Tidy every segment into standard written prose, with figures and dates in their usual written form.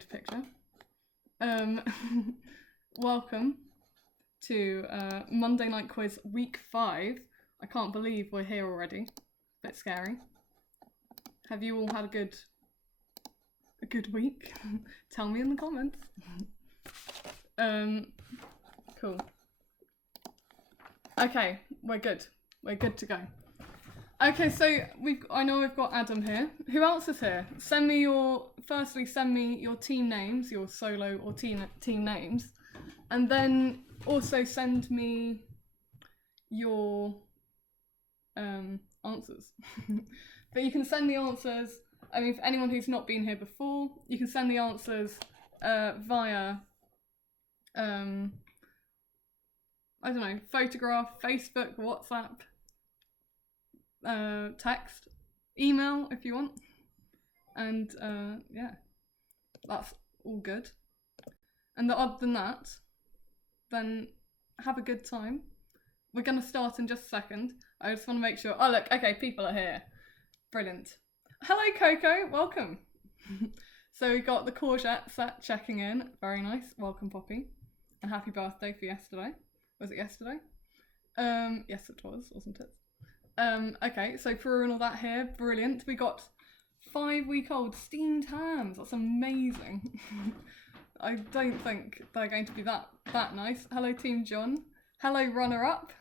picture. Welcome to Monday Night Quiz Week 5. I can't believe we're here already. Bit scary. Have you all had a good week? Tell me in the comments. Cool. Okay, we're good. We're good to go. Okay, so I know we've got Adam here. Who else is here? Firstly send me your team names, your solo or team names, and then also send me your answers. But you can send the answers, I mean, for anyone who's not been here before, you can send the answers via I don't know, photograph, Facebook, WhatsApp, text, email if you want, and yeah, that's all good. And other than that, then have a good time. We're gonna start in just a second. I just want to make sure. Oh look, okay, people are here. Brilliant. Hello Coco, welcome. So we got the courgette set checking in. Very nice. Welcome Poppy, and happy birthday for yesterday. Was it yesterday? Yes it was, wasn't it? Okay, so Prue and all that here, brilliant. We got 5-week-old steamed hams. That's amazing. I don't think they're going to be that nice. Hello Team John. Hello runner-up.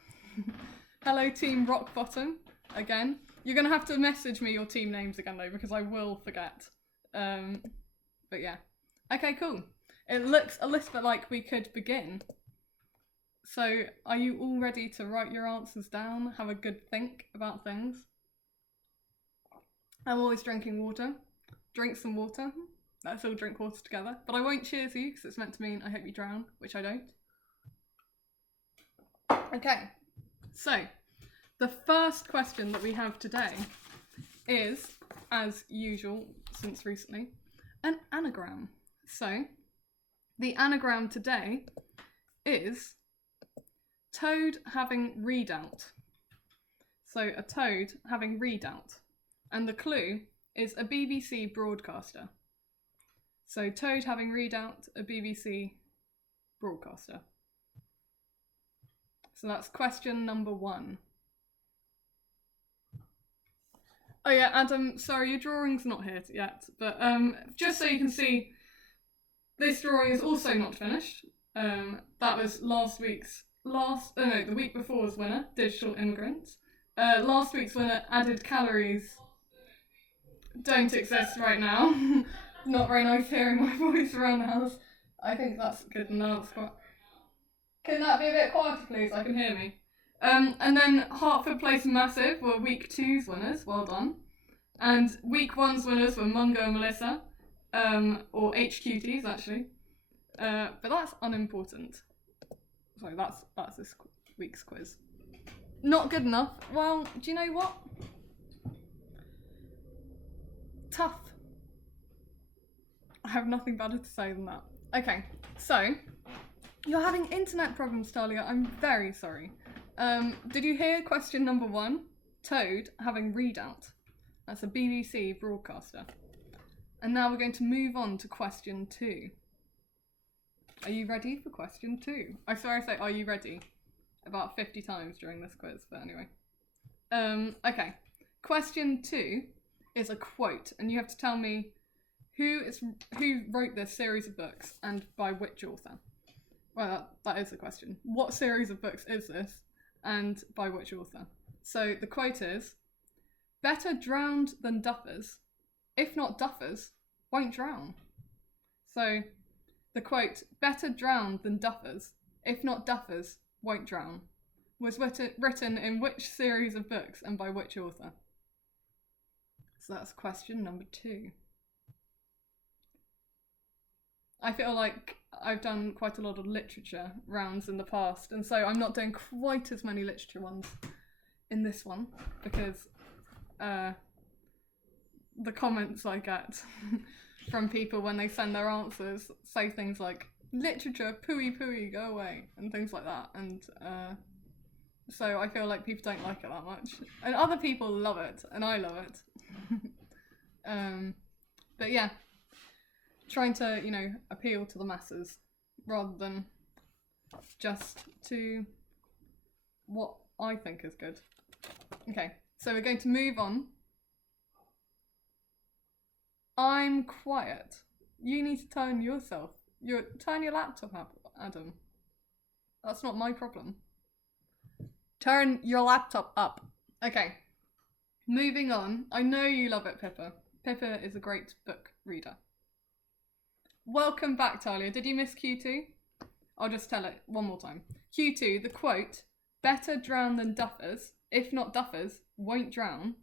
Hello Team Rock Bottom. Again, you're gonna have to message me your team names again though, because I will forget. But yeah. Okay, cool. It looks a little bit like we could begin. So, are you all ready to write your answers down? Have a good think about things? I'm always drinking water. Drink some water. Let's all drink water together. But I won't cheers you, because it's meant to mean I hope you drown, which I don't. Okay, so the first question that we have today is, as usual since recently, an anagram. So, the anagram today is toad having readout. So a toad having readout. And the clue is a BBC broadcaster. So toad having readout, a BBC broadcaster. So that's question number 1. Oh yeah, Adam, sorry, your drawing's not here yet, but just so you can see, this drawing is also not finished. That was the week before's winner, Digital Immigrants. Last week's winner, Added Calories, don't exist right now. Not very nice hearing my voice around the house. I think that's good enough. Can that be a bit quieter, please? I can hear me. And then Hertford Place Massive were week 2's winners. Well done. And week 1's winners were Mungo and Melissa, or HQTs actually. But that's unimportant. Sorry, that's this week's quiz. Not good enough. Well, do you know what? Tough. I have nothing better to say than that. Okay, so you're having internet problems, Talia. I'm very sorry. Did you hear question number 1? Toad having readout. That's a BBC broadcaster. And now we're going to move on to question 2. Are you ready for question 2? I swear I say, are you ready? About 50 times during this quiz, but anyway. Okay. Question 2 is a quote, and you have to tell me who wrote this series of books and by which author. Well, that is the question. What series of books is this, and by which author? So the quote is, better drowned than duffers. If not duffers, won't drown. So the quote, better drowned than duffers, if not duffers, won't drown, was written in which series of books and by which author? So that's question number 2. I feel like I've done quite a lot of literature rounds in the past, and so I'm not doing quite as many literature ones in this one, because the comments I get from people when they send their answers say things like, literature, pooey pooey, go away, and things like that, and so I feel like people don't like it that much. And other people love it, and I love it. But yeah. trying to, you know, appeal to the masses rather than just to what I think is good. Okay, so we're going to move on. I'm quiet. You need to turn turn your laptop up, Adam. That's not my problem. Turn your laptop up. Okay, moving on. I know you love it, Pippa. Pippa is a great book reader. Welcome back, Talia. Did you miss Q2? I'll just tell it one more time. Q2, the quote, "Better drown than duffers, if not duffers, won't drown,"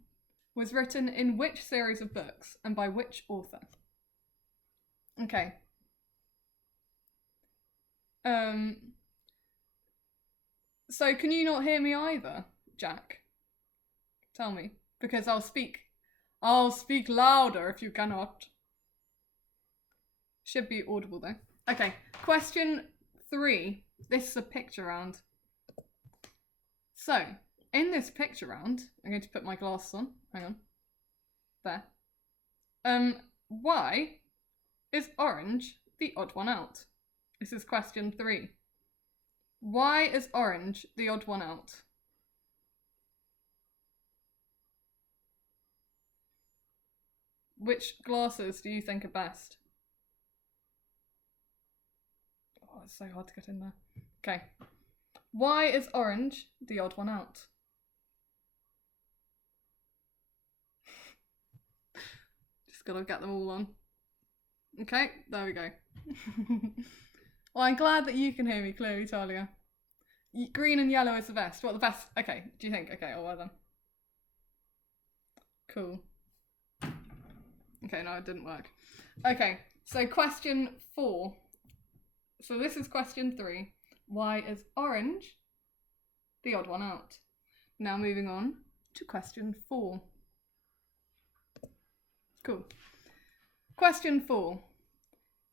was written in which series of books and by which author? Okay. So can you not hear me either, Jack? Tell me, because I'll speak louder if you cannot. Should be audible though. Okay, question 3. This is a picture round. So, in this picture round, I'm going to put my glasses on. Hang on. There. Why is orange the odd one out? This is question 3. Why is orange the odd one out? Which glasses do you think are best? Oh, it's so hard to get in there. Okay. Why is orange the odd one out? Just gotta get them all on. Okay, there we go. Well, I'm glad that you can hear me clearly, Talia. Green and yellow is the best. What, the best? Okay, do you think? Okay, well then. Cool. Okay, no, it didn't work. Okay, so question 4. So this is question 3. Why is orange the odd one out? Now moving on to question 4. Cool. Question 4.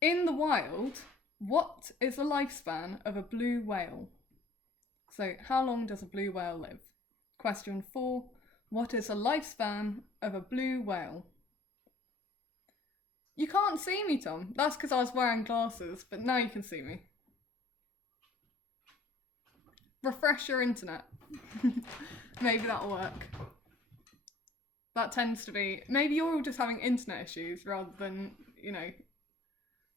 In the wild, what is the lifespan of a blue whale? So how long does a blue whale live? Question 4. What is the lifespan of a blue whale? You can't see me, Tom. That's because I was wearing glasses, but now you can see me. Refresh your internet. Maybe that'll work. That tends to be... Maybe you're all just having internet issues rather than, you know...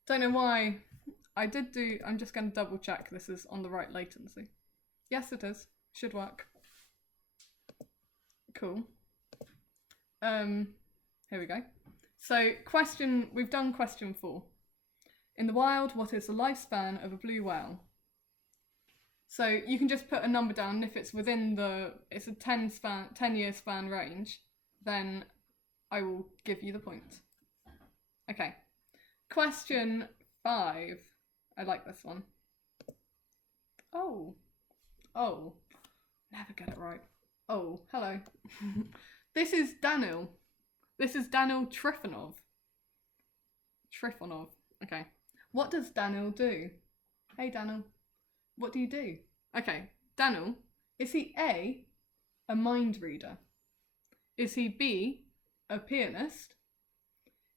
Don't know why. I'm just going to double check this is on the right latency. Yes, it is. Should work. Cool. Here we go. So we've done question 4. In the wild, what is the lifespan of a blue whale? So you can just put a number down, and if it's within it's a 10-year span range, then I will give you the point. Okay. Question 5. I like this one. Oh. Never get it right. Oh, hello. This is Daniel. This is Daniel Trifonov. Trifonov. Okay. What does Daniel do? Hey, Daniel. What do you do? Okay. Daniel, is he A, a mind reader? Is he B, a pianist?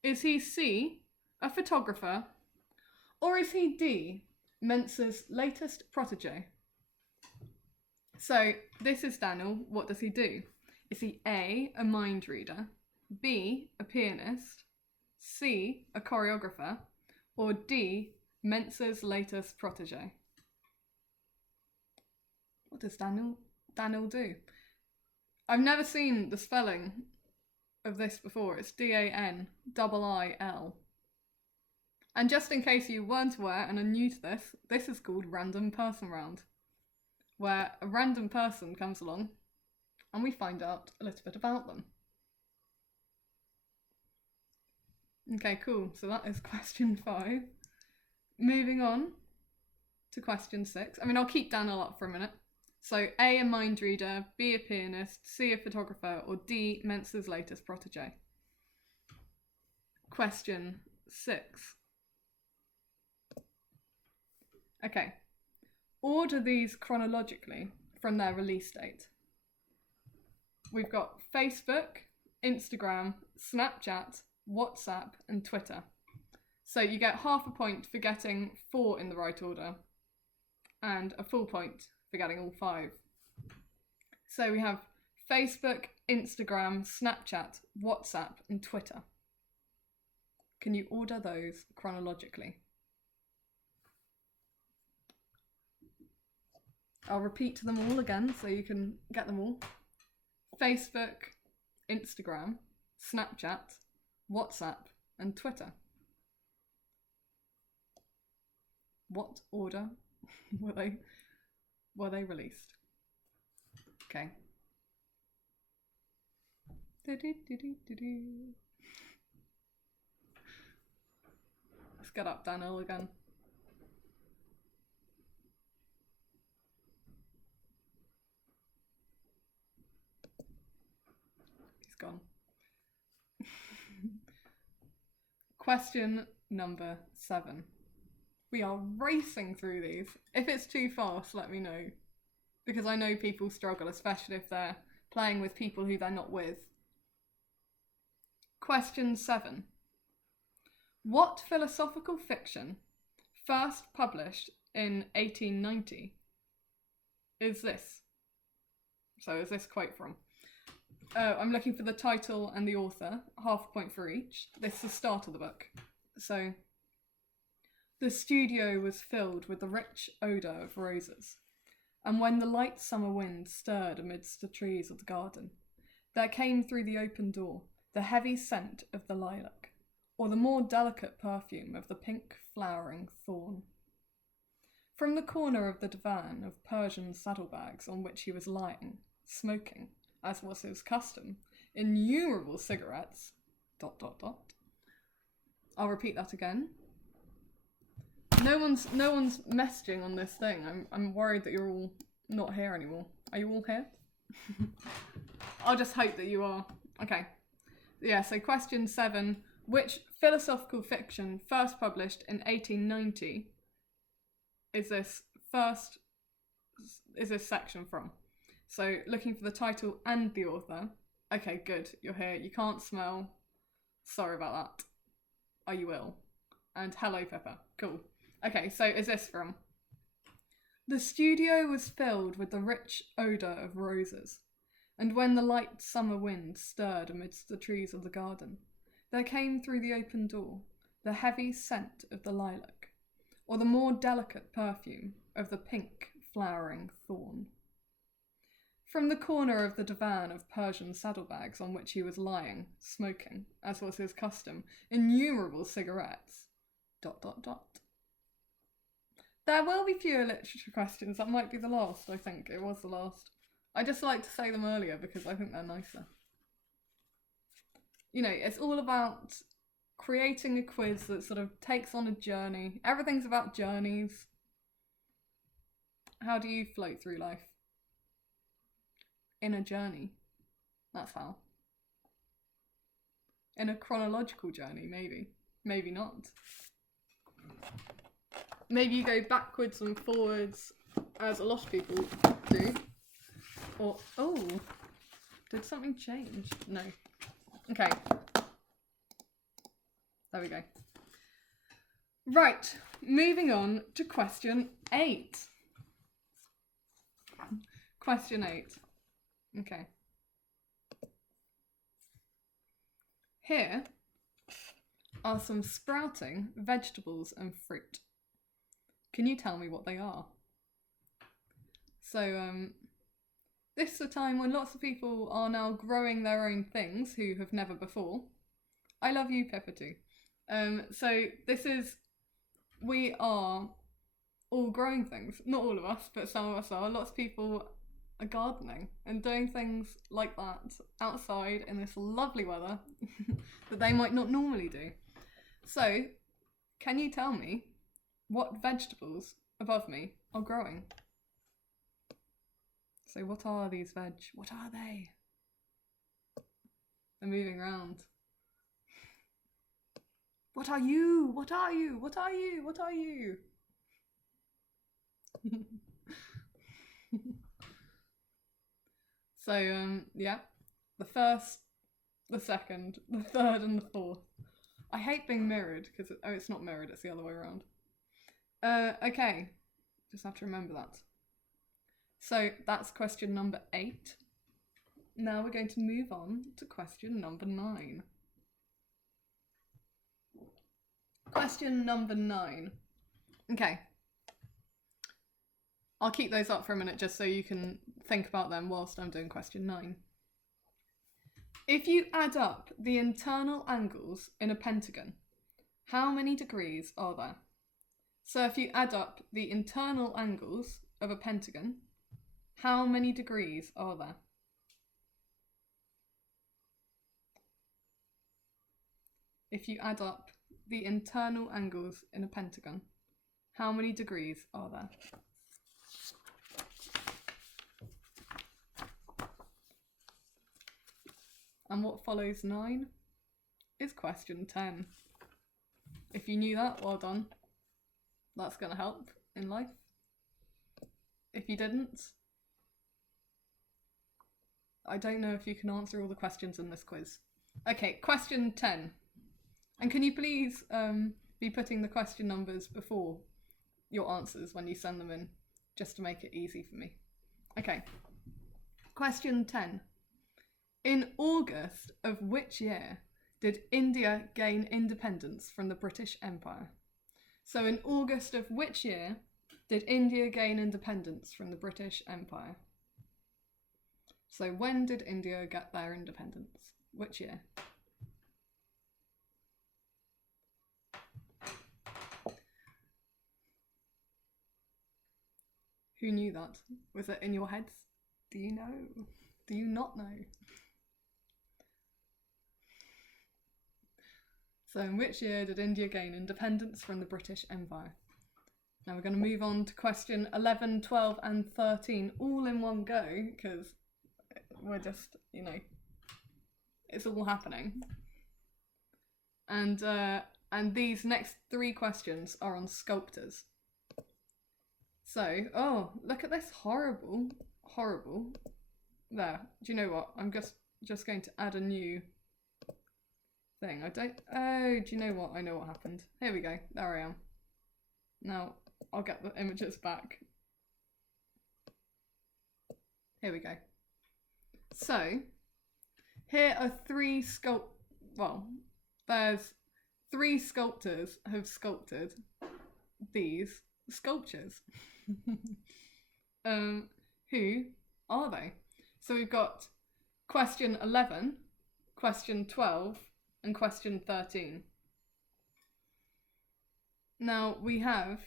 Is he C, a photographer? Or is he D, Mensa's latest protege? So, this is Daniel. What does he do? Is he A, a mind reader? B, a pianist? C, a choreographer? Or D, Mensa's latest protege? What does Daniel do? I've never seen the spelling of this before. It's D-A-N-I-I-L. And just in case you weren't aware and are new to this, this is called Random Person Round, where a random person comes along and we find out a little bit about them. Okay, cool. So that is question 5. Moving on to question 6. I mean, I'll keep Daniel up for a minute. So A, a mind reader, B, a pianist, C, a photographer, or D, Mensa's latest protege. Question 6. Okay. Order these chronologically from their release date. We've got Facebook, Instagram, Snapchat, WhatsApp, and Twitter. So you get half a point for getting 4 in the right order, and a full point for getting all 5. So we have Facebook, Instagram, Snapchat, WhatsApp, and Twitter. Can you order those chronologically? I'll repeat them all again so you can get them all. Facebook, Instagram, Snapchat, WhatsApp, and Twitter. What order were they released? Okay. Let's get up Daniel again. He's gone. Question number 7. We are racing through these. If it's too fast, let me know. Because I know people struggle, especially if they're playing with people who they're not with. Question 7. What philosophical fiction, first published in 1890, is this? So is this quote from? I'm looking for the title and the author, half a point for each. This is the start of the book. So, the studio was filled with the rich odour of roses, and when the light summer wind stirred amidst the trees of the garden, there came through the open door the heavy scent of the lilac, or the more delicate perfume of the pink flowering thorn. From the corner of the divan of Persian saddlebags on which he was lying, smoking, as was his custom, innumerable cigarettes, ... I'll repeat that again. No one's messaging on this thing. I'm worried that you're all not here anymore. Are you all here? I'll just hope that you are. Okay. Yeah, so question 7. Which philosophical fiction, first published in 1890, is this section from? So looking for the title and the author. Okay, good. You're here. You can't smell. Sorry about that. Are you ill? And hello, Pepper. Cool. Okay, so is this from? The studio was filled with the rich odour of roses, and when the light summer wind stirred amidst the trees of the garden, there came through the open door the heavy scent of the lilac, or the more delicate perfume of the pink flowering thorn. From the corner of the divan of Persian saddlebags on which he was lying, smoking, as was his custom, innumerable cigarettes, ... There will be fewer literature questions. That might be the last, I think. It was the last. I just like to say them earlier because I think they're nicer. You know, it's all about creating a quiz that sort of takes on a journey. Everything's about journeys. How do you float through life? In a journey. That's how. In a chronological journey, maybe. Maybe not. Maybe you go backwards and forwards, as a lot of people do. Or, oh, did something change? No. Okay. There we go. Right, moving on to question 8. Question 8. Okay. Here are some sprouting vegetables and fruit. Can you tell me what they are? So, this is a time when lots of people are now growing their own things who have never before. I love you, Pepper, too. So we are all growing things. Not all of us, but some of us are. Lots of people are gardening and doing things like that outside in this lovely weather that they might not normally do. So, can you tell me what vegetables above me are growing? So what are these veg? What are they? They're moving around. What are you? What are you? What are you? What are you? So, yeah. The first, the second, the third and the fourth I hate being mirrored because it's not mirrored, it's the other way around. Okay, just have to remember that. So that's question number 8. Now we're going to move on to question number 9. Question number 9. Okay. I'll keep those up for a minute just so you can think about them whilst I'm doing question 9. If you add up the internal angles in a pentagon, how many degrees are there? So if you add up the internal angles of a pentagon, how many degrees are there? If you add up the internal angles in a pentagon, how many degrees are there? And what follows 9 is question 10. If you knew that, well done. That's going to help in life. If you didn't, I don't know if you can answer all the questions in this quiz. Okay, question 10. And can you please be putting the question numbers before your answers when you send them in, just to make it easy for me. Okay, question 10. In August of which year did India gain independence from the British Empire? So in August of which year did India gain independence from the British Empire? So when did India get their independence? Which year? Who knew that? Was it in your heads? Do you know? Do you not know? So in which year did India gain independence from the British Empire? Now we're going to move on to question 11, 12 and 13 all in one go because we're just, you know, it's all happening. And these next 3 questions are on sculptors. So, oh, look at this horrible. There, do you know what? I'm just going to add a new thing. Oh, do you know what? I know what happened. Here we go. There I am. Now, I'll get the images back. Here we go. So, here are 3 there's 3 sculptors have sculpted these sculptures. Who are they? So we've got question 11, question 12, and question 13. Now we have,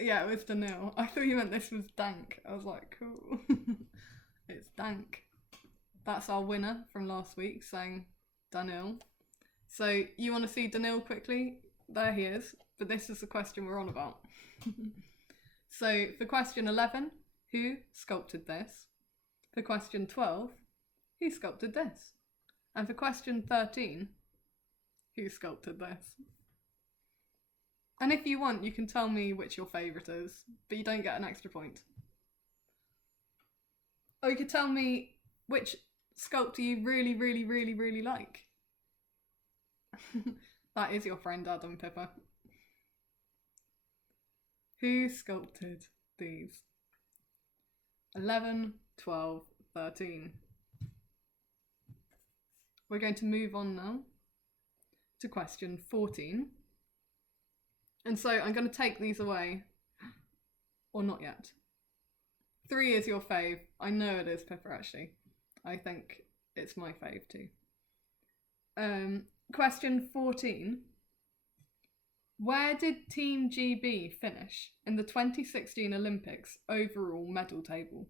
yeah, it was Daniil. I thought you meant this was Dank. I was like, cool. It's Dank. That's our winner from last week, saying Daniil. So you want to see Daniil quickly? There he is. But this is the question we're on about. So for question 11, who sculpted this? For question 12, who sculpted this? And for question 13, who sculpted this? And if you want, you can tell me which your favourite is, but you don't get an extra point. Or you could tell me which sculptor you really, really, really, really like. That is your friend Adam Pippa. Who sculpted these? 11, 12, 13. We're going to move on now to question 14. And so I'm going to take these away. Or not yet. 3 is your fave. I know it is, Pippa, actually. I think it's my fave too. Question 14. Where did Team GB finish in the 2016 Olympics overall medal table?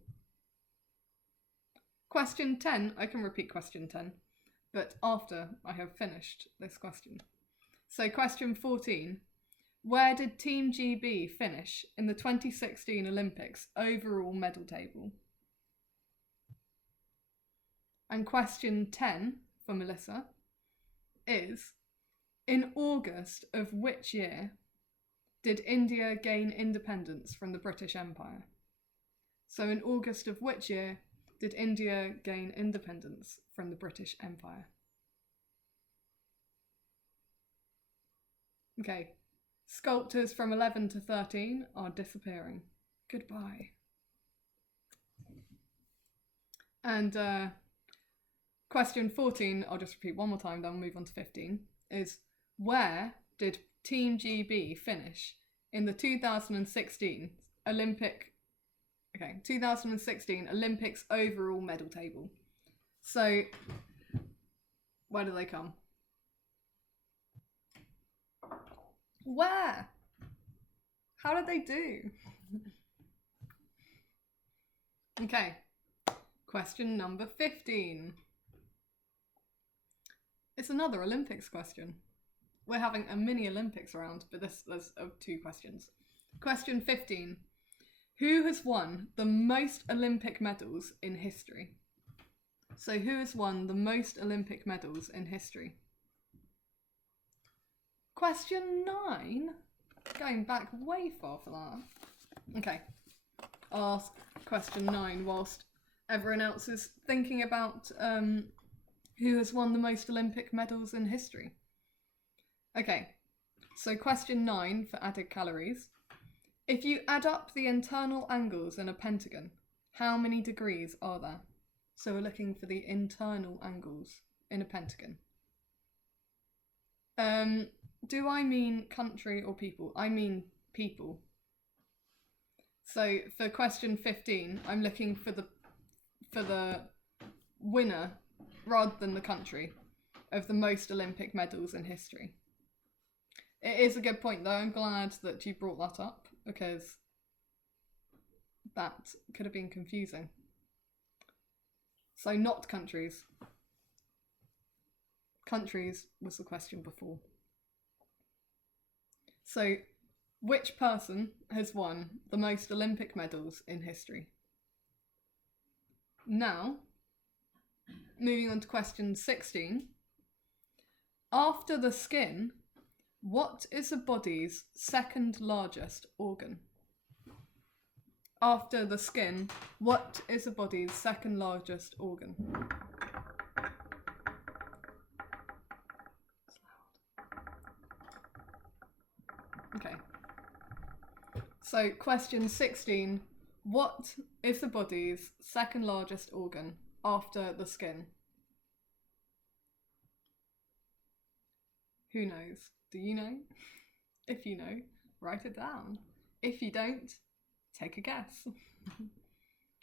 Question 10, I can repeat question 10, but after I have finished this question. So question 14, where did Team GB finish in the 2016 Olympics overall medal table? And question 10 for Melissa is, in August of which year did India gain independence from the British Empire? So in August of which year did India gain independence from the British Empire? Okay. Sculptors from 11 to 13 are disappearing. Goodbye. And question 14, I'll just repeat one more time, then we'll move on to 15, is where did Team GB finish in the 2016 Olympics overall medal table? So, where do they come? Where? How did they do? Okay, question number 15. It's another Olympics question. We're having a mini Olympics round, but there's 2 questions. Question 15. Who has won the most Olympic medals in history? So who has won the most Olympic medals in history? Question 9. Going back way far for that. Okay. I'll ask question 9 whilst everyone else is thinking about who has won the most Olympic medals in history. Okay, so question 9 for added calories. If you add up the internal angles in a pentagon, how many degrees are there? So we're looking for the internal angles in a pentagon. Do I mean country or people? I mean people. So for question 15, I'm looking for the winner rather than the country of the most Olympic medals in history. It is a good point though. I'm glad that you brought that up because that could have been confusing. So not countries. Countries was the question before. So which person has won the most Olympic medals in history? Now, moving on to question 16. After the skin, what is the body's second largest organ? After the skin, what is the body's second largest organ? Okay. So question 16, what is the body's second largest organ after the skin? Who knows? Do you know? If you know, write it down. If you don't, take a guess.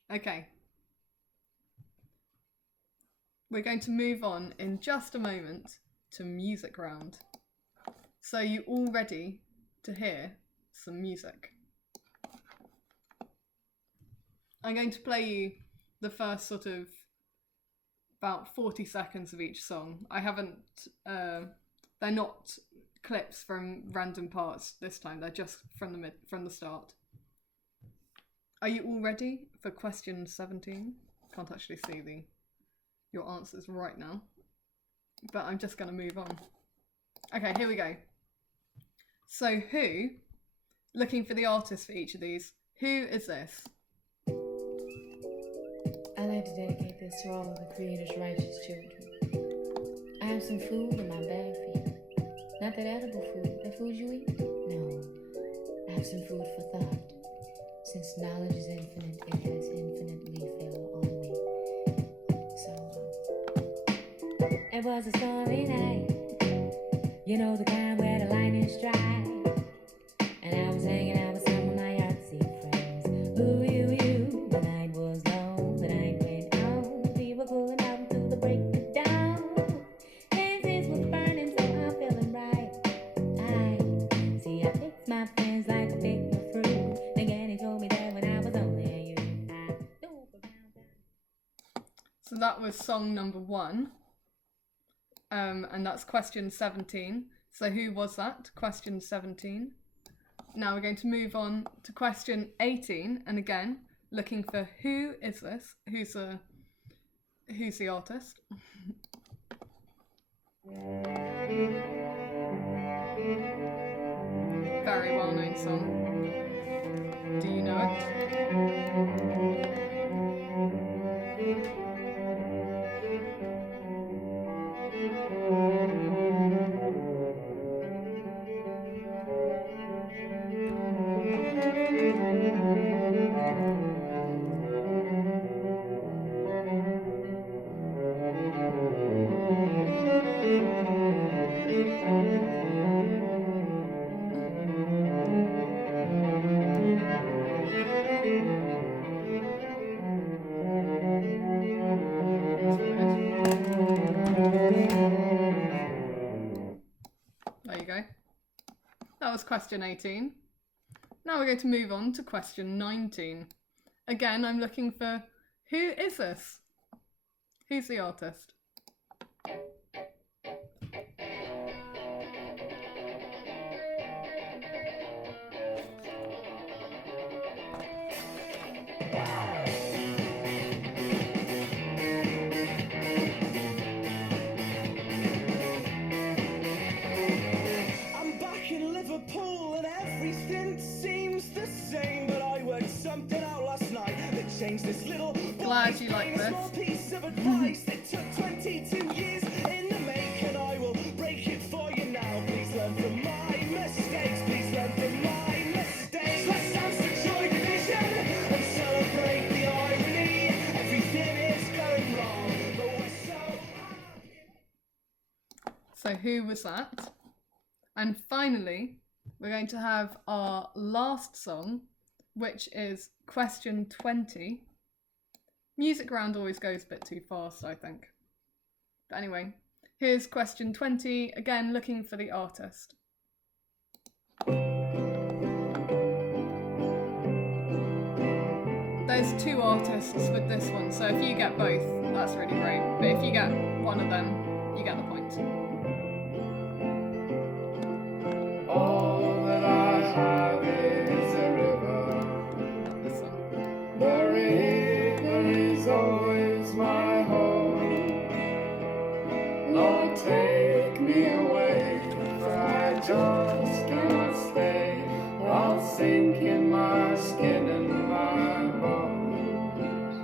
Okay. We're going to move on in just a moment to music round. So you all ready to hear some music? I'm going to play you the first sort of about 40 seconds of each song. I haven't, they're not clips from random parts this time, they're just from the start. Are you all ready for question 17? Can't actually see your answers right now, but I'm just going to move on. Okay, here we go. So who, looking for the artist for each of these, who is this? I'd like to dedicate this to all of the Creator's righteous children. I have some food in my bag for you. Not that edible food, that food you eat? No. I have some food for thought. Since knowledge is infinite, it has infinitely fell on me. So, it was a stormy night. You know the kind where the lightning strikes. And I was hanging out with some of my artsy friends. Ooh, you. The night was long, the night went on. We were pulling out until the break of dawn. Fences was burning, so I'm feeling right. I picked my friends like I picked my fruit. Again, he told me that when I was only a youth. So that was song number 1. And that's question 17. So who was that? Question 17. Now we're going to move on to question 18, and again, looking for who is this? Who's the artist? Very well-known song. Do you know it? That was question 18. Now we're going to move on to question 19. Again, I'm looking for who is this? Who's the artist? I'm back in Liverpool and everything seems the same, but I worked something out last night that changed this little Glad you like this. small piece of advice that took 22 years in the making. I will break it for you now. Please learn from my mistakes. Please learn from my mistakes. Let's dance to Joy Division and celebrate the irony. Everything is going wrong, but we're so happy. So who was that? And finally, we're going to have our last song, which is question 20. Music round always goes a bit too fast, I think. But anyway, here's question 20, again looking for the artist. There's two artists with this one, so if you get both, that's really great. But if you get one of them, you get the point. All that I have is a river. This one. The river is always my home. Lord, take me away, for I just cannot stay. I'll sink in my skin and my bones.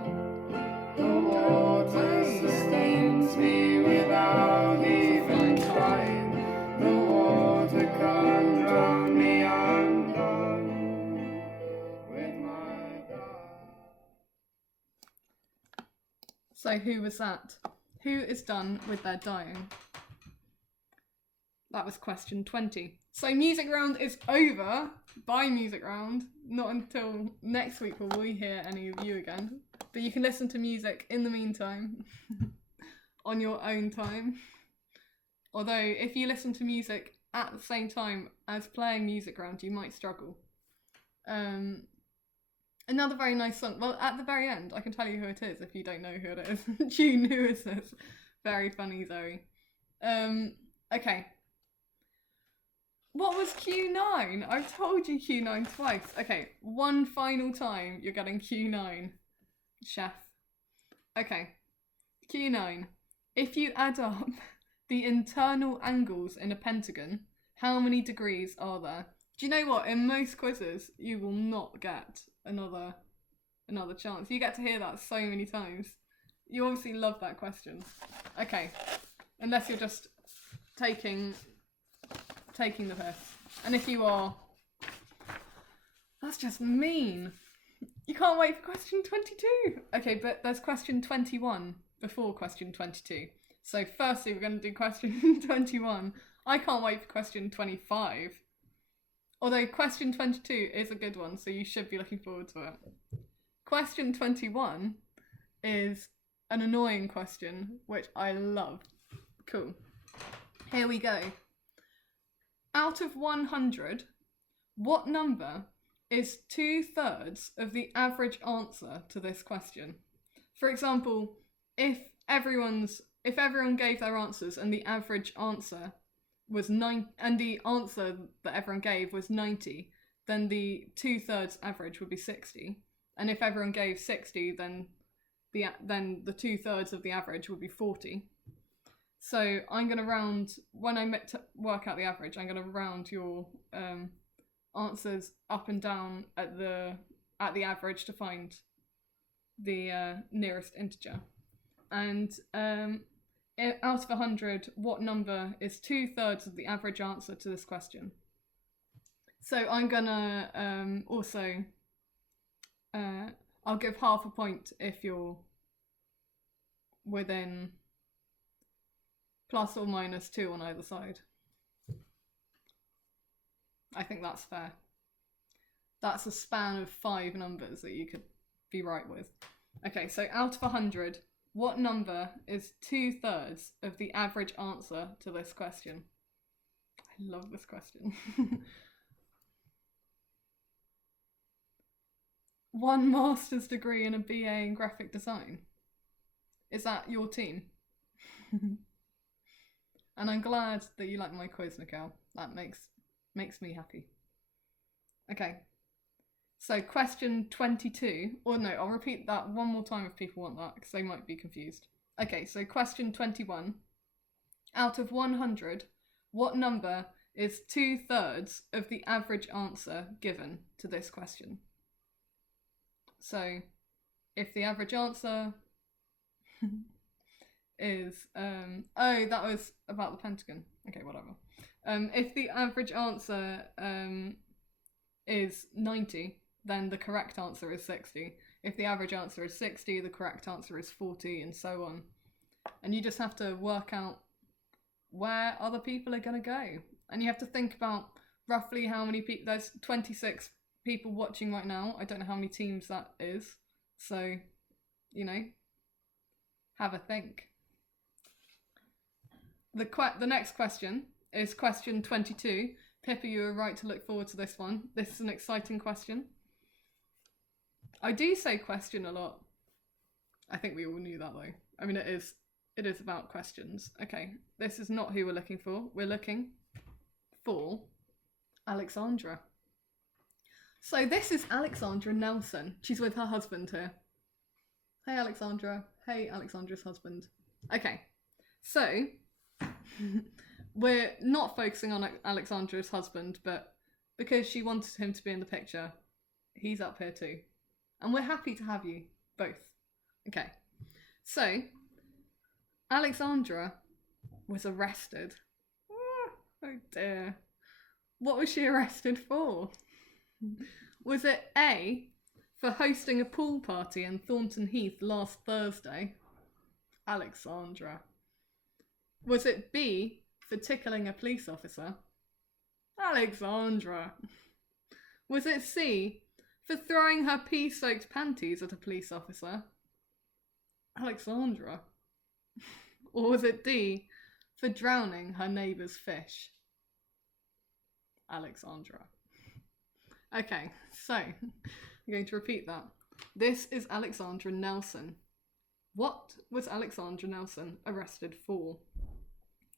The water sustains me without even trying. The water can't drown me, I'm done with my God. So who was that? Who is done with their dying? That was question 20. So music round is over. Bye music round. Not until next week will we hear any of you again. But you can listen to music in the meantime on your own time. Although if you listen to music at the same time as playing music round, you might struggle. Another very nice song. Well, at the very end, I can tell you who it is if you don't know who it is. June, who is this? Very funny, Zoe. Okay. What was Q9? I've told you Q9 twice. Okay, one final time you're getting Q9. Chef. Okay. Q9. If you add up the internal angles in a pentagon, how many degrees are there? Do you know what? In most quizzes, you will not get another chance. You get to hear that so many times. You obviously love that question. Okay. Unless you're just taking the piss. And if you are, that's just mean. You can't wait for question 22. Okay, but there's question 21 before question 22. So firstly, we're going to do question 21. I can't wait for question 25. Although question 22 is a good one, so you should be looking forward to it. Question 21 is an annoying question, which I love. Cool. Here we go. Out of 100, what number is 2/3 of the average answer to this question? For example, if everyone gave their answers and the average answer was 9, and the answer that everyone gave was 90, then the 2/3 average would be 60. And if everyone gave 60, then the 2/3 of the average would be 40. So I'm going to round, when I work out the average, I'm going to round your answers up and down at the average to find the nearest integer. And out of 100, what number is 2/3 of the average answer to this question? So I'm going to also, I'll give half a point if you're within plus or minus 2 on either side. I think that's fair. That's a span of 5 numbers that you could be right with. Okay, so out of 100, what number is 2/3 of the average answer to this question? I love this question. One master's degree and a BA in graphic design. Is that your team? And I'm glad that you like my quiz, Nicole. That makes me happy. Okay. So question 22, or no, I'll repeat that one more time if people want that, because they might be confused. Okay, so question 21. Out of 100, what number is 2/3 of the average answer given to this question? So, if the average answer is, oh, that was about the Pentagon. Okay, whatever. If the average answer is 90, then the correct answer is 60. If the average answer is 60, the correct answer is 40, and so on. And you just have to work out where other people are going to go. And you have to think about roughly how many people. There's 26 people watching right now. I don't know how many teams that is. So, you know, have a think. The next question is question 22. Pippa, you were right to look forward to this one. This is an exciting question. I do say question a lot. I think we all knew that though. I mean, it is about questions. Okay, this is not who we're looking for. We're looking for Alexandra. So this is Alexandra Nelson. She's with her husband here. Hey Alexandra. Hey Alexandra's husband. Okay, so we're not focusing on Alexandra's husband, but because she wanted him to be in the picture, he's up here too. And we're happy to have you both. Okay, so Alexandra was arrested. Oh dear. What was she arrested for? Was it A, for hosting a pool party in Thornton Heath last Thursday? Alexandra. Was it B, for tickling a police officer? Alexandra. Was it C, for throwing her pee-soaked panties at a police officer? Alexandra. Or was it D, for drowning her neighbour's fish? Alexandra. Okay, so I'm going to repeat that. This is Alexandra Nelson. What was Alexandra Nelson arrested for?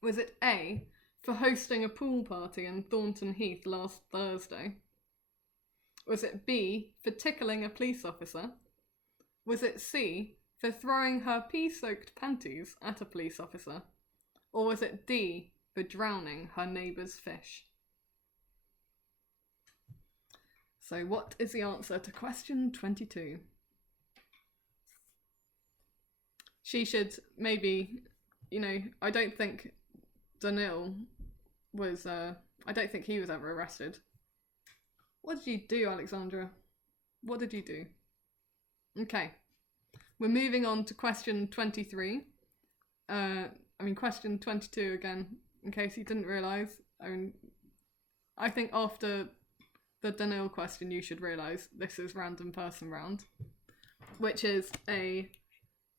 Was it A, for hosting a pool party in Thornton Heath last Thursday? Was it B, for tickling a police officer? Was it C, for throwing her pee-soaked panties at a police officer? Or was it D, for drowning her neighbour's fish? So what is the answer to question 22? She should maybe, you know, I don't think Danil was, I don't think he was ever arrested. What did you do, Alexandra? What did you do? Okay. We're moving on to question 23. Question 22 again, in case you didn't realise. I think after the Danil question you should realise this is random person round, which is a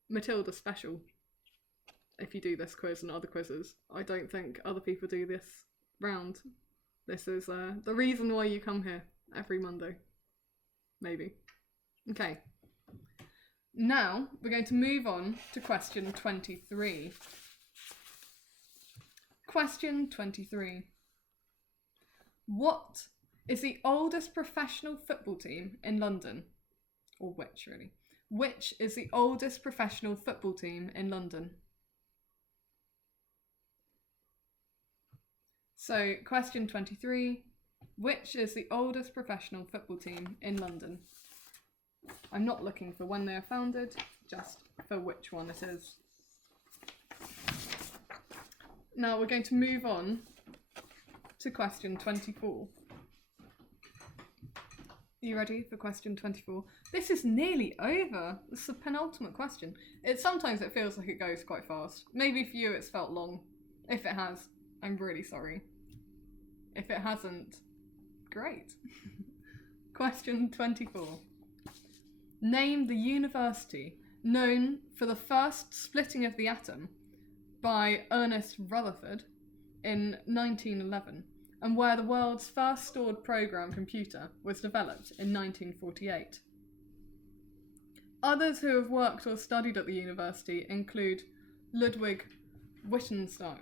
Matilda special. If you do this quiz and other quizzes, I don't think other people do this round. This is the reason why you come here every Monday. Maybe. Okay. Now, we're going to move on to question 23. Question 23. What is the oldest professional football team in London? Or which, really? Which is the oldest professional football team in London? So, question 23. Which is the oldest professional football team in London? I'm not looking for when they are founded, just for which one it is. Now we're going to move on to question 24. Are you ready for question 24? This is nearly over. This is the penultimate question. Sometimes it feels like it goes quite fast. Maybe for you it's felt long. If it has, I'm really sorry. If it hasn't, great. Question 24. Name the university known for the first splitting of the atom by Ernest Rutherford in 1911, and where the world's first stored program computer was developed in 1948. Others who have worked or studied at the university include Ludwig Wittgenstein,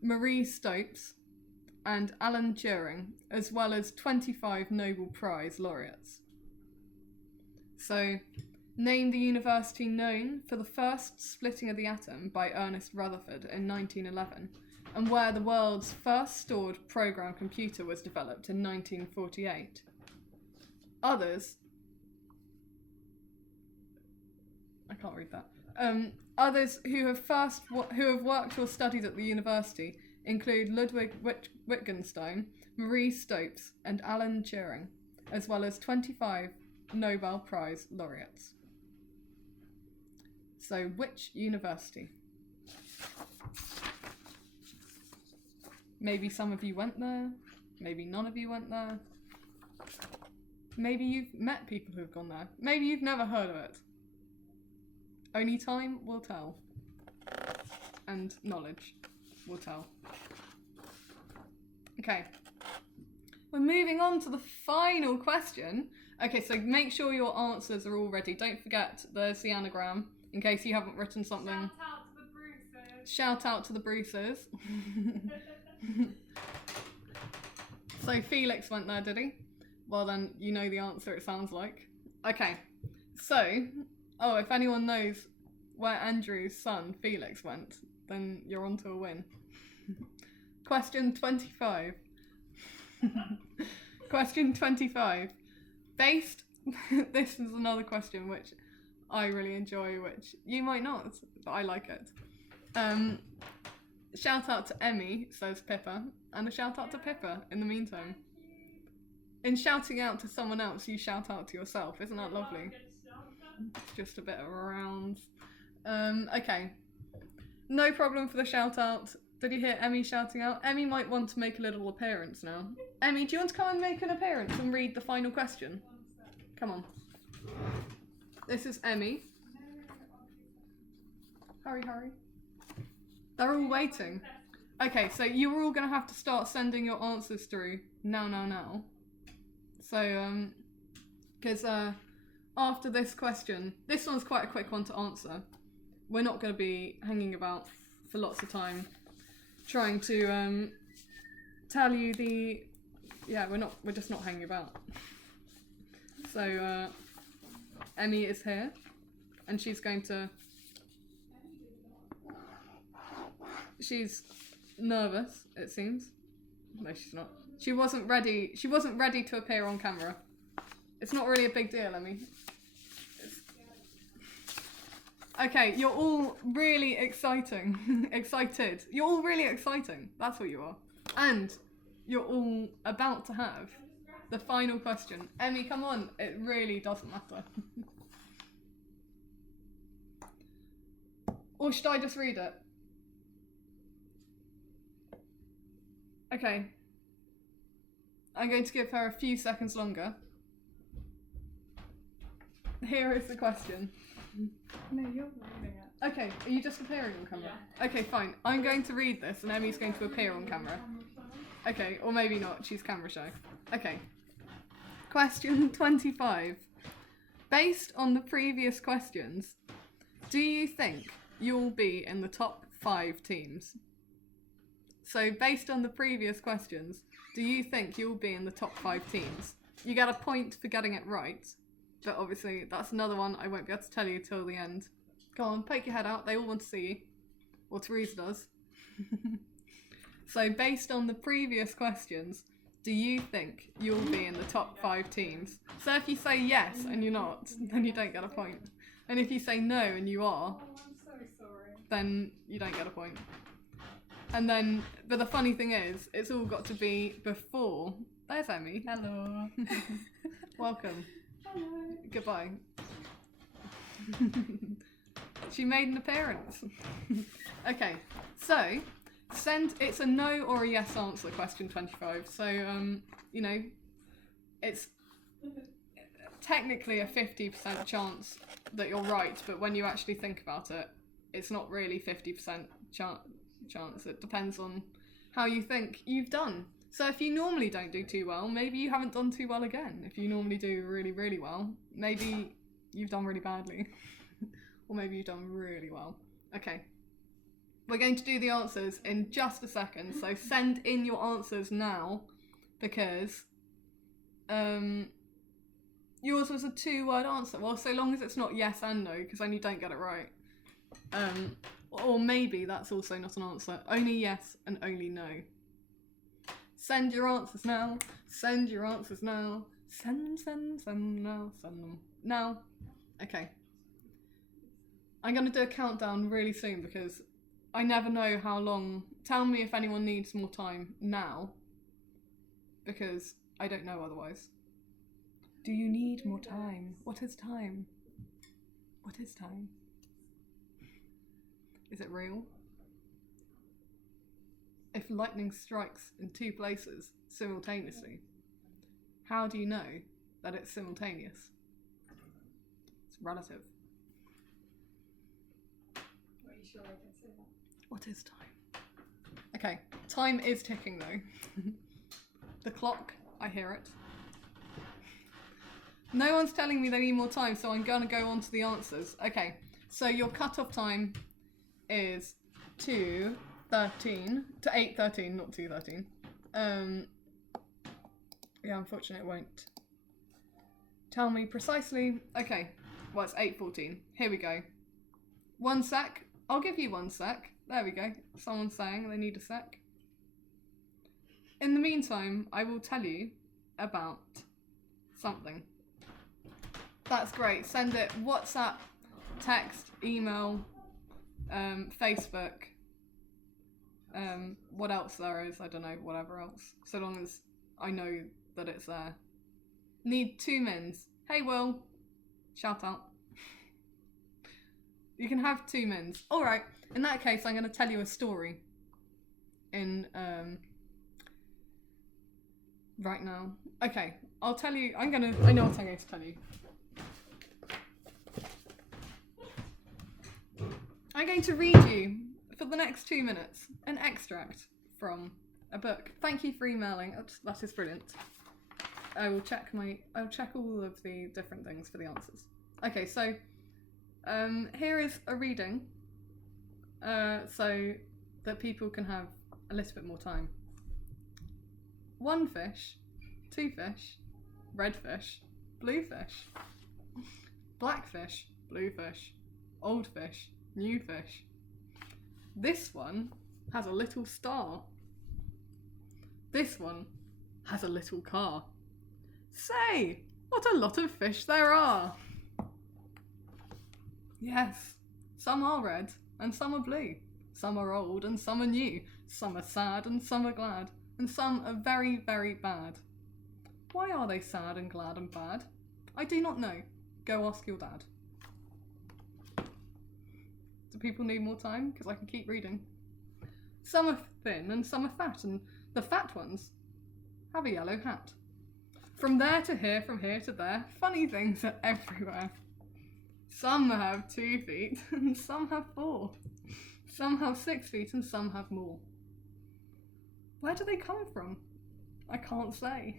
Marie Stopes, and Alan Turing, as well as 25 Nobel Prize laureates. So, name the university known for the first splitting of the atom by Ernest Rutherford in 1911, and where the world's first stored program computer was developed in 1948. Others... I can't read that. Others who have worked or studied at the university include Ludwig Wittgenstein, Marie Stopes, and Alan Turing, as well as 25 Nobel Prize laureates. So, which university? Maybe some of you went there, maybe none of you went there. Maybe you've met people who've gone there. Maybe you've never heard of it. Only time will tell. And knowledge will tell. Okay. We're moving on to the final question. Okay, so make sure your answers are all ready. Don't forget, there's the anagram, in case you haven't written something. Shout out to the Bruces. So Felix went there, did he? Well then, you know the answer, it sounds like. Okay, so... Oh, if anyone knows where Andrew's son, Felix, went, then you're on to a win. Question 25. Question 25. Based... This is another question which I really enjoy, which you might not, but I like it. Shout out to Emmy, says Pippa, and a shout out to Pippa in the meantime. In shouting out to someone else, you shout out to yourself. Isn't that lovely? Just a bit of rounds. Okay. No problem for the shout out. Did you hear Emmy shouting out? Emmy might want to make a little appearance now. Emmy, do you want to come and make an appearance and read the final question? Come on. This is Emmy. Hurry, hurry. They're all waiting. Okay, so you're all going to have to start sending your answers through now. So, because after this question, this one's quite a quick one to answer. We're not going to be hanging about for lots of time trying to tell you the... Yeah, we're just not hanging about. So, Emmy is here, and she's going to... She's nervous, it seems. No, she's not. She wasn't ready to appear on camera. It's not really a big deal, Emmy. Okay, you're all really excited. You're all really exciting. That's what you are. And you're all about to have the final question. Emmy, come on. It really doesn't matter. Or should I just read it? Okay. I'm going to give her a few seconds longer. Here is the question. No, you're reading it. Okay, are you just appearing on camera? Yeah. Okay, fine. I'm going to read this and Emmy's going to appear on camera. Okay, or maybe not, she's camera shy. Okay. Question 25. Based on the previous questions, do you think you'll be in the top 5 teams? So, based on the previous questions, do you think you'll be in the top 5 teams? You get a point for getting it right, but obviously that's another one I won't be able to tell you till the end. Go on, poke your head out, they all want to see you. Or Theresa does. So, based on the previous questions, do you think you'll be in the top 5 teams? So if you say yes and you're not, then you don't get a point. And if you say no and you are, Oh, I'm so sorry. then you don't get a point. And then, but the funny thing is, it's all got to be before. There's Emmy. Hello. Welcome. Hello. Goodbye. She made an appearance. Okay, so it's a no or a yes answer, question 25. So, you know, it's technically a 50% chance that you're right, but when you actually think about it, it's not really 50% chance. chance. It depends on how you think you've done. So if you normally don't do too well, maybe you haven't done too well again. If you normally do really, really well, maybe you've done really badly. Or maybe you've done really well. Okay. We're going to do the answers in just a second, so send in your answers now, because yours was a 2-word answer. Well, so long as it's not yes and no, because then you don't get it right. Or maybe that's also not an answer. Only yes and only no. Send your answers now. Send your answers now. Send them now. Send them now. Okay. I'm going to do a countdown really soon because I never know how long. Tell me if anyone needs more time now, because I don't know otherwise. Do you need more time? What is time? What is time? Is it real? If lightning strikes in 2 places simultaneously, how do you know that it's simultaneous? It's relative. Are you sure I can say that? What is time? Okay, time is ticking though. The clock, I hear it. No one's telling me they need more time, so I'm gonna go on to the answers. Okay, so your cut-off time is 2:13 to 8:13, not 2:13. Yeah, unfortunately it won't tell me precisely. Okay, well it's 8:14. Here we go. 1 sec. I'll give you 1 sec. There we go. Someone's saying they need a sec. In the meantime, I will tell you about something. That's great. Send it WhatsApp, text, email, Facebook, what else there is, I don't know, whatever else. So long as I know that it's there. Need 2 mins. Hey Will, shout out. You can have 2 mins. Alright, in that case I'm going to tell you a story in, right now. Okay, I'll tell you, I know what I'm going to tell you. I'm going to read you, for the next 2 minutes, an extract from a book. Thank you for emailing, that is brilliant. I'll check all of the different things for the answers. Okay, so, here is a reading, so that people can have a little bit more time. 1 fish, 2 fish, red fish, blue fish, black fish, blue fish, old fish, new fish. This one has a little star. This one has a little car. Say, what a lot of fish there are. Yes, some are red and some are blue. Some are old and some are new. Some are sad and some are glad. And some are very, very bad. Why are they sad and glad and bad? I do not know. Go ask your dad. Do people need more time? Because I can keep reading. Some are thin and some are fat, and the fat ones have a yellow hat. From there to here, from here to there, funny things are everywhere. Some have 2 feet and some have 4. Some have 6 feet and some have more. Where do they come from? I can't say,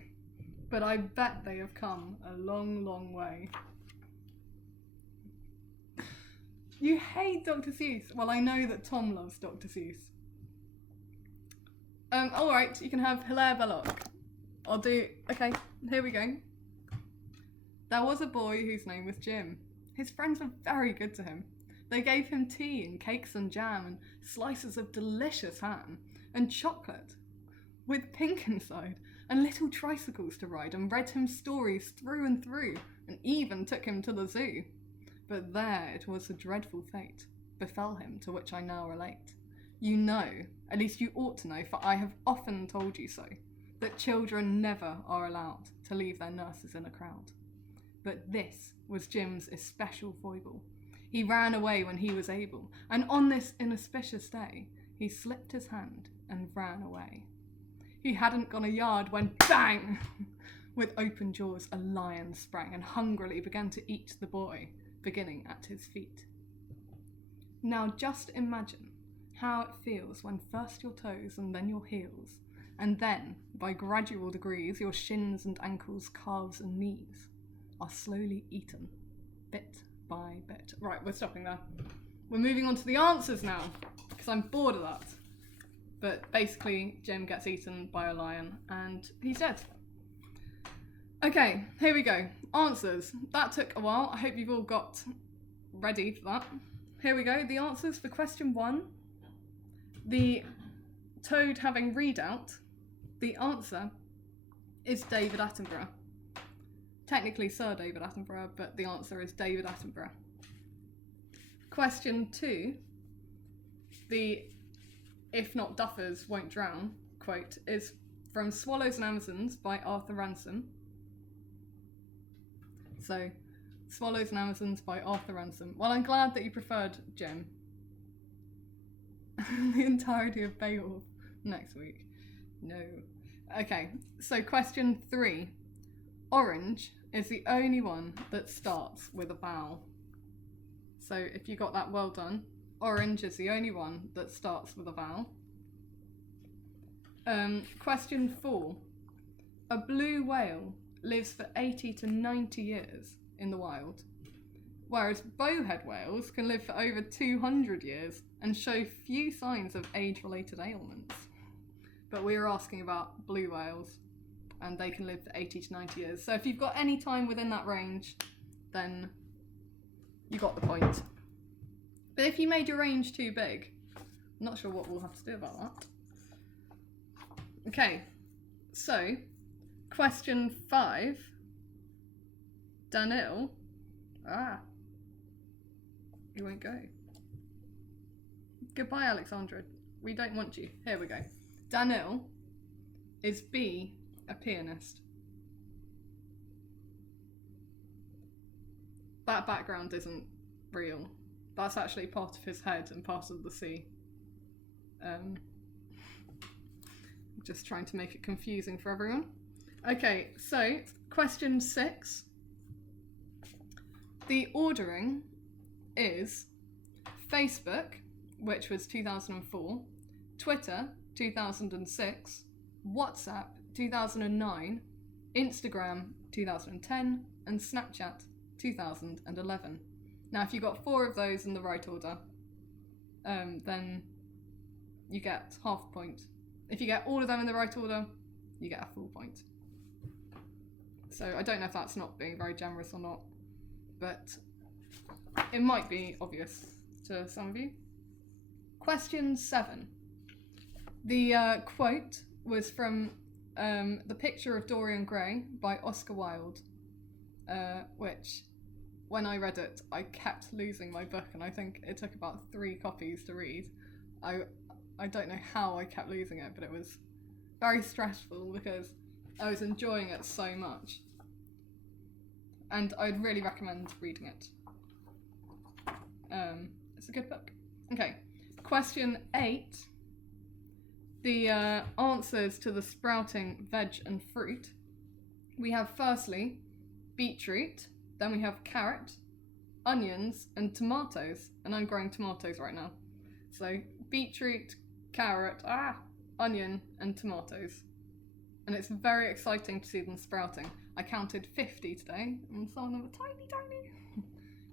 but I bet they have come a long, long way. You hate Dr. Seuss. Well, I know that Tom loves Dr. Seuss. Alright, you can have Hilaire Belloc. Okay, here we go. There was a boy whose name was Jim. His friends were very good to him. They gave him tea and cakes and jam and slices of delicious ham and chocolate with pink inside and little tricycles to ride and read him stories through and through and even took him to the zoo. But there it was a dreadful fate befell him, to which I now relate. You know, at least you ought to know, for I have often told you so, that children never are allowed to leave their nurses in a crowd. But this was Jim's especial foible. He ran away when he was able, and on this inauspicious day, he slipped his hand and ran away. He hadn't gone a yard when bang! With open jaws a lion sprang and hungrily began to eat the boy, beginning at his feet. Now just imagine how it feels when first your toes and then your heels, and then, by gradual degrees, your shins and ankles, calves and knees are slowly eaten, bit by bit. Right, we're stopping there. We're moving on to the answers now, because I'm bored of that. But basically, Jim gets eaten by a lion, and he's dead. Okay, here we go. Answers. That took a while. I hope you've all got ready for that. Here we go. The answers for question 1. The toad having readout. The answer is David Attenborough. Technically Sir David Attenborough, but the answer is David Attenborough. Question 2. The "if not duffers won't drown" quote is from Swallows and Amazons by Arthur Ransom. So, Swallows and Amazons by Arthur Ransom. Well, I'm glad that you preferred Jim. The entirety of Beowulf next week. No. Okay, so question 3. Orange is the only one that starts with a vowel. So if you got that, well done. Orange is the only one that starts with a vowel. Question 4. A blue whale lives for 80 to 90 years in the wild, whereas bowhead whales can live for over 200 years and show few signs of age-related ailments. But we were asking about blue whales, and they can live for 80 to 90 years. So if you've got any time within that range, then you got the point. But if you made your range too big, I'm not sure what we'll have to do about that. Okay, so question 5. Danil. You won't go. Goodbye, Alexandra. We don't want you. Here we go. Danil is B, a pianist. That background isn't real. That's actually part of his head and part of the sea. Just trying to make it confusing for everyone. Okay, so question 6. The ordering is Facebook, which was 2004, Twitter, 2006, WhatsApp, 2009, Instagram, 2010, and Snapchat, 2011. Now, if you got 4 of those in the right order, then you get half a point. If you get all of them in the right order, you get a full point. So I don't know if that's not being very generous or not, but it might be obvious to some of you. Question 7. The quote was from The Picture of Dorian Gray by Oscar Wilde, which, when I read it, I kept losing my book, and I think it took about 3 copies to read. I don't know how I kept losing it, but it was very stressful because I was enjoying it so much. And I'd really recommend reading it. It's a good book. Okay, question 8. The answers to the sprouting veg and fruit. We have firstly beetroot, then we have carrot, onions, and tomatoes. And I'm growing tomatoes right now. So beetroot, carrot, onion, and tomatoes. And it's very exciting to see them sprouting. I counted 50 today, and some of them are tiny, tiny.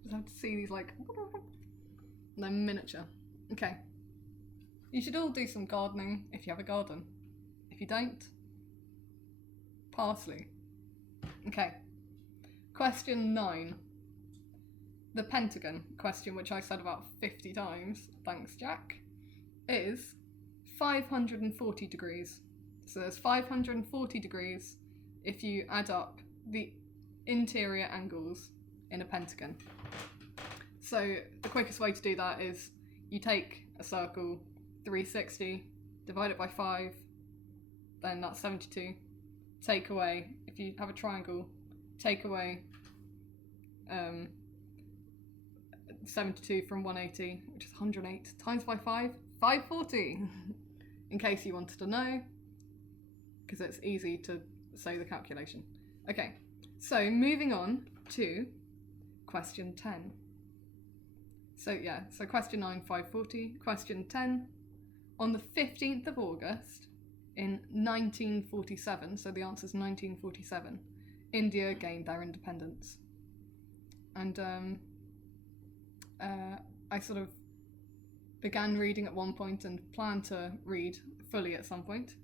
Just have to see these like, and they're miniature. Okay. You should all do some gardening if you have a garden. If you don't, parsley. Okay. Question 9. The Pentagon question, which I said about 50 times, thanks Jack, is 540 degrees. So there's 540 degrees if you add up the interior angles in a pentagon. So the quickest way to do that is you take a circle, 360, divide it by 5, then that's 72. Take away, if you have a triangle, take away 72 from 180, which is 108, times by 5, 540, in case you wanted to know, because it's easy to say the calculation. Okay, so moving on to question 10. So yeah, so question 9, 540, question 10, On the 15th of August in 1947, so the answer is 1947, India gained their independence. And I sort of began reading at one point and plan to read fully at some point.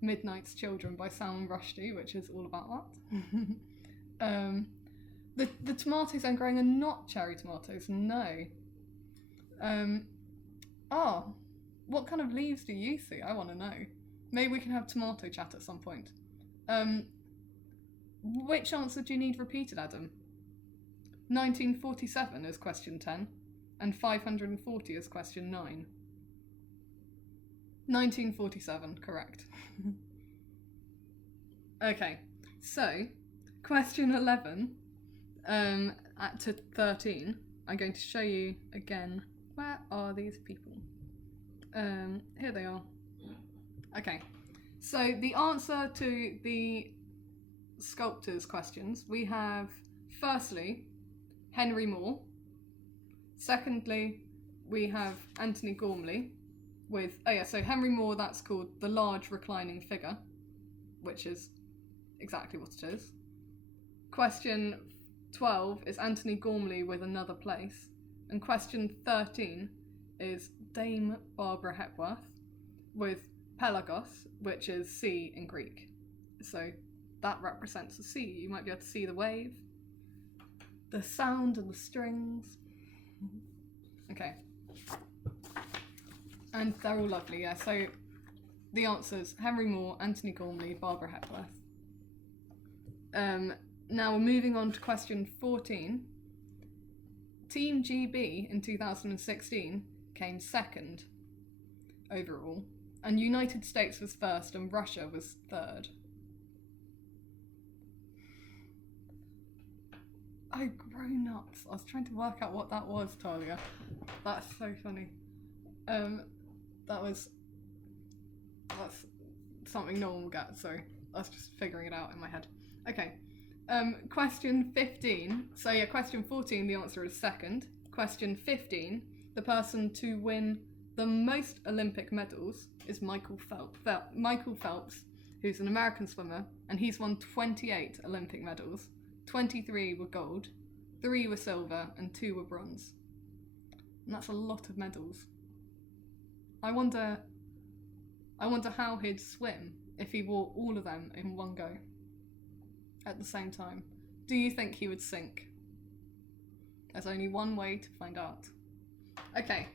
Midnight's Children by Salman Rushdie, which is all about that. The tomatoes I'm growing are not cherry tomatoes, no. What kind of leaves do you see? I want to know. Maybe we can have tomato chat at some point. Which answer do you need repeated, Adam? 1947 is question 10, and 540 is question 9. 1947, correct. Okay, so question 11 to 13, I'm going to show you again. Where are these people? Here they are. Okay, so the answer to the sculptors' questions, we have firstly Henry Moore. Secondly, we have Anthony Gormley with, so Henry Moore, that's called The Large Reclining Figure, which is exactly what it is. Question 12 is Anthony Gormley with Another Place. And question 13 is Dame Barbara Hepworth with Pelagos, which is sea in Greek. So that represents the sea. You might be able to see the wave, the sound and the strings. Okay. And they're all lovely, yeah. So the answers, Henry Moore, Anthony Gormley, Barbara Hepworth. Now we're moving on to question 14. Team GB in 2016 came second overall, and United States was first and Russia was third. Oh, grown ups. I was trying to work out what that was, Talia. That's so funny. That's something no one will get, so I was just figuring it out in my head. Okay. Question 15. So yeah, question 14, the answer is second. Question 15, the person to win the most Olympic medals is Michael Phelps, who's an American swimmer, and he's won 28 Olympic medals. 23 were gold, 3 were silver, and 2 were bronze. And that's a lot of medals. I wonder how he'd swim if he wore all of them in one go at the same time. Do you think he would sink? There's only one way to find out. Okay.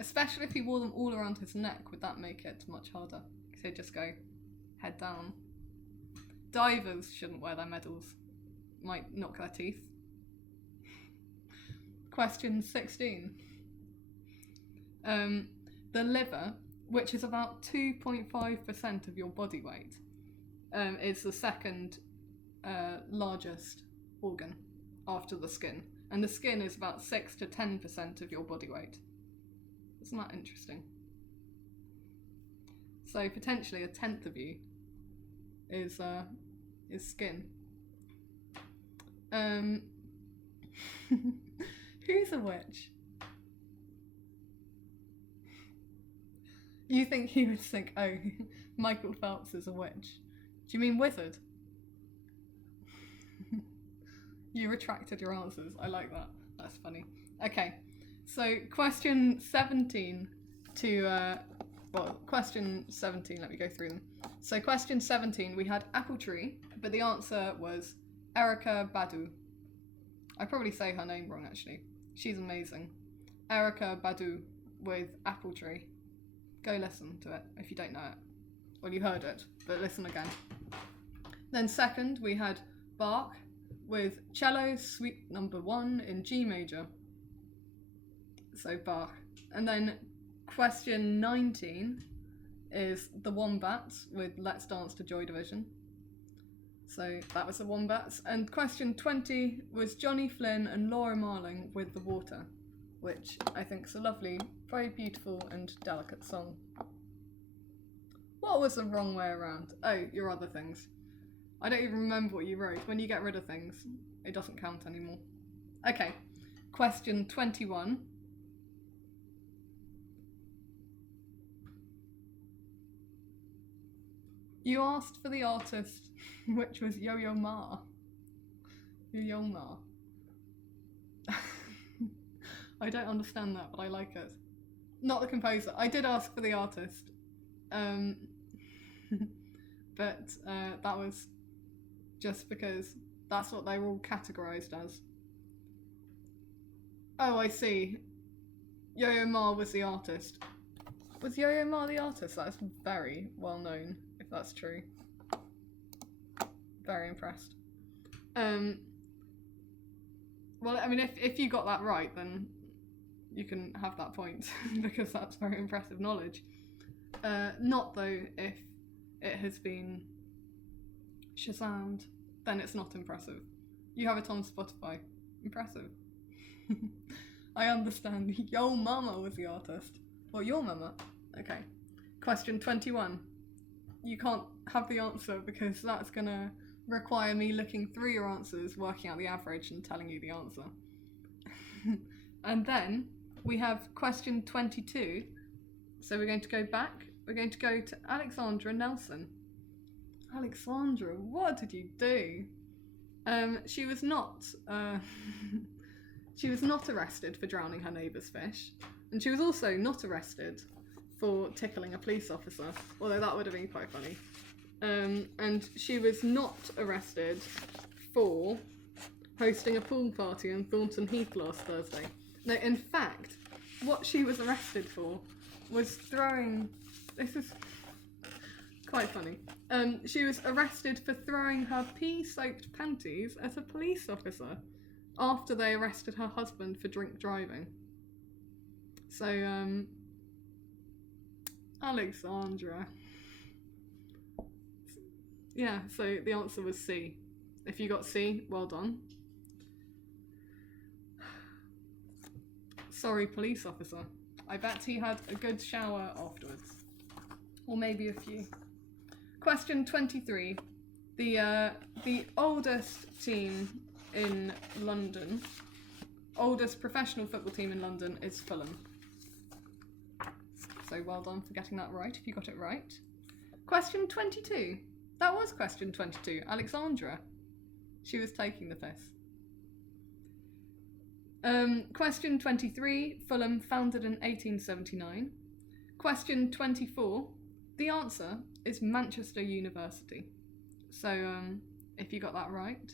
Especially if he wore them all around his neck, would that make it much harder? Because he'd just go head down. Divers shouldn't wear their medals. Might knock their teeth. Question 16. The liver, which is about 2.5% of your body weight, is the second largest organ after the skin. And the skin is about 6 to 10% of your body weight. Isn't that interesting? So potentially a tenth of you is skin. Who's a witch? You think he would think, oh, Michael Phelps is a witch? Do you mean wizard? You retracted your answers. I like that. That's funny. Okay, so question 17 to, question 17, let me go through them. So question 17, we had apple tree, but the answer was Erykah Badu. I probably say her name wrong, actually. She's amazing. Erykah Badu with apple tree. Go listen to it if you don't know it. Well, you heard it, but listen again. Then second, we had Bach with cello suite number 1 in G major. So Bach. And then question 19 is the Wombats with Let's Dance to Joy Division. So that was the Wombats. And question 20 was Johnny Flynn and Laura Marling with The Water, which I think is a lovely, very beautiful and delicate song. What was the wrong way around? Oh, your other things. I don't even remember what you wrote. When you get rid of things, it doesn't count anymore. Okay, question 21. You asked for the artist, which was Yo-Yo Ma. Yo-Yo Ma. I don't understand that, but I like it. Not the composer. I did ask for the artist. But that was just because that's what they were all categorised as. Oh, I see. Yo-Yo Ma was the artist. Was Yo-Yo Ma the artist? That's very well known, if that's true. Very impressed. Well, I mean, if you got that right, then you can have that point, because that's very impressive knowledge. Not, though, if it has been Shazammed, then it's not impressive. You have it on Spotify. Impressive. I understand. Yo Mama was the artist. Or Your Mama. Okay. Question 21. You can't have the answer because that's gonna require me looking through your answers, working out the average and telling you the answer. And then we have question 22. So we're going to go back. We're going to go to Alexandra Nelson. Alexandra, what did you do? She was not she was not arrested for drowning her neighbour's fish, and she was also not arrested for tickling a police officer, although that would have been quite funny. And she was not arrested for hosting a pool party in Thornton Heath last Thursday. No, in fact, what she was arrested for was throwing... This is quite funny. She was arrested for throwing her pea-soaked panties at a police officer after they arrested her husband for drink driving. So, Alexandra. Yeah, so the answer was C. If you got C, well done. Sorry, police officer. I bet he had a good shower afterwards. Or maybe a few. Question 23. The oldest team in London, oldest professional football team in London is Fulham. So well done for getting that right, if you got it right. Question 22. That was question 22. Alexandra. She was taking the piss. Question 23. Fulham founded in 1879. Question 24. The answer is Manchester University. So, if you got that right,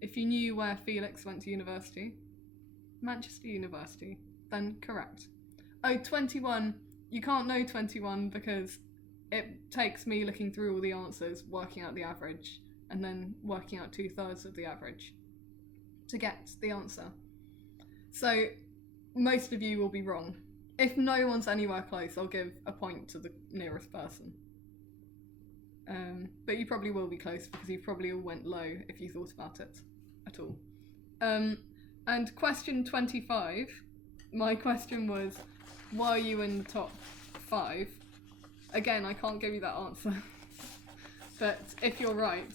if you knew where Felix went to university, Manchester University, then correct. Oh, 21. You can't know 21 because it takes me looking through all the answers, working out the average, and then working out 2/3 of the average to get the answer. So, most of you will be wrong. If no one's anywhere close, I'll give a point to the nearest person. But you probably will be close because you probably all went low if you thought about it at all. And question 25, my question was, were you in the top 5? Again, I can't give you that answer. But if you're right,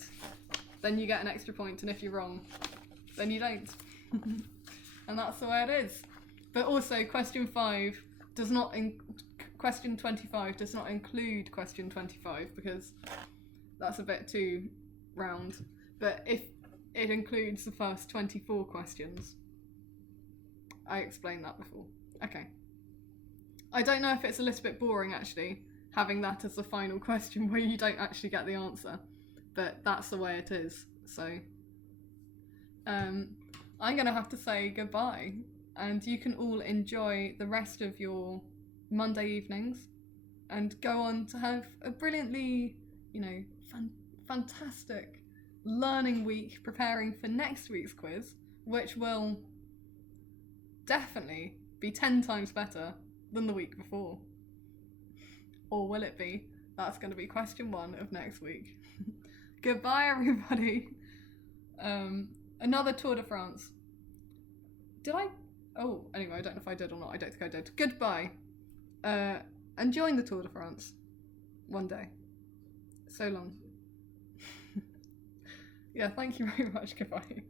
then you get an extra point, and if you're wrong, then you don't. And that's the way it is. But also, question 5 does not question 25 does not include question 25 because that's a bit too round. But if it includes the first 24 questions, I explained that before. Okay. I don't know if it's a little bit boring actually, having that as the final question where you don't actually get the answer, but that's the way it is. So, I'm gonna have to say goodbye. And you can all enjoy the rest of your Monday evenings and go on to have a brilliantly, fantastic learning week preparing for next week's quiz, which will definitely be 10 times better than the week before. Or will it be? That's going to be question 1 of next week. Goodbye, everybody. Another Tour de France. Did I? Oh, anyway, I don't know if I did or not. I don't think I did. Goodbye. And join the Tour de France one day. So long. Yeah, thank you very much. Goodbye.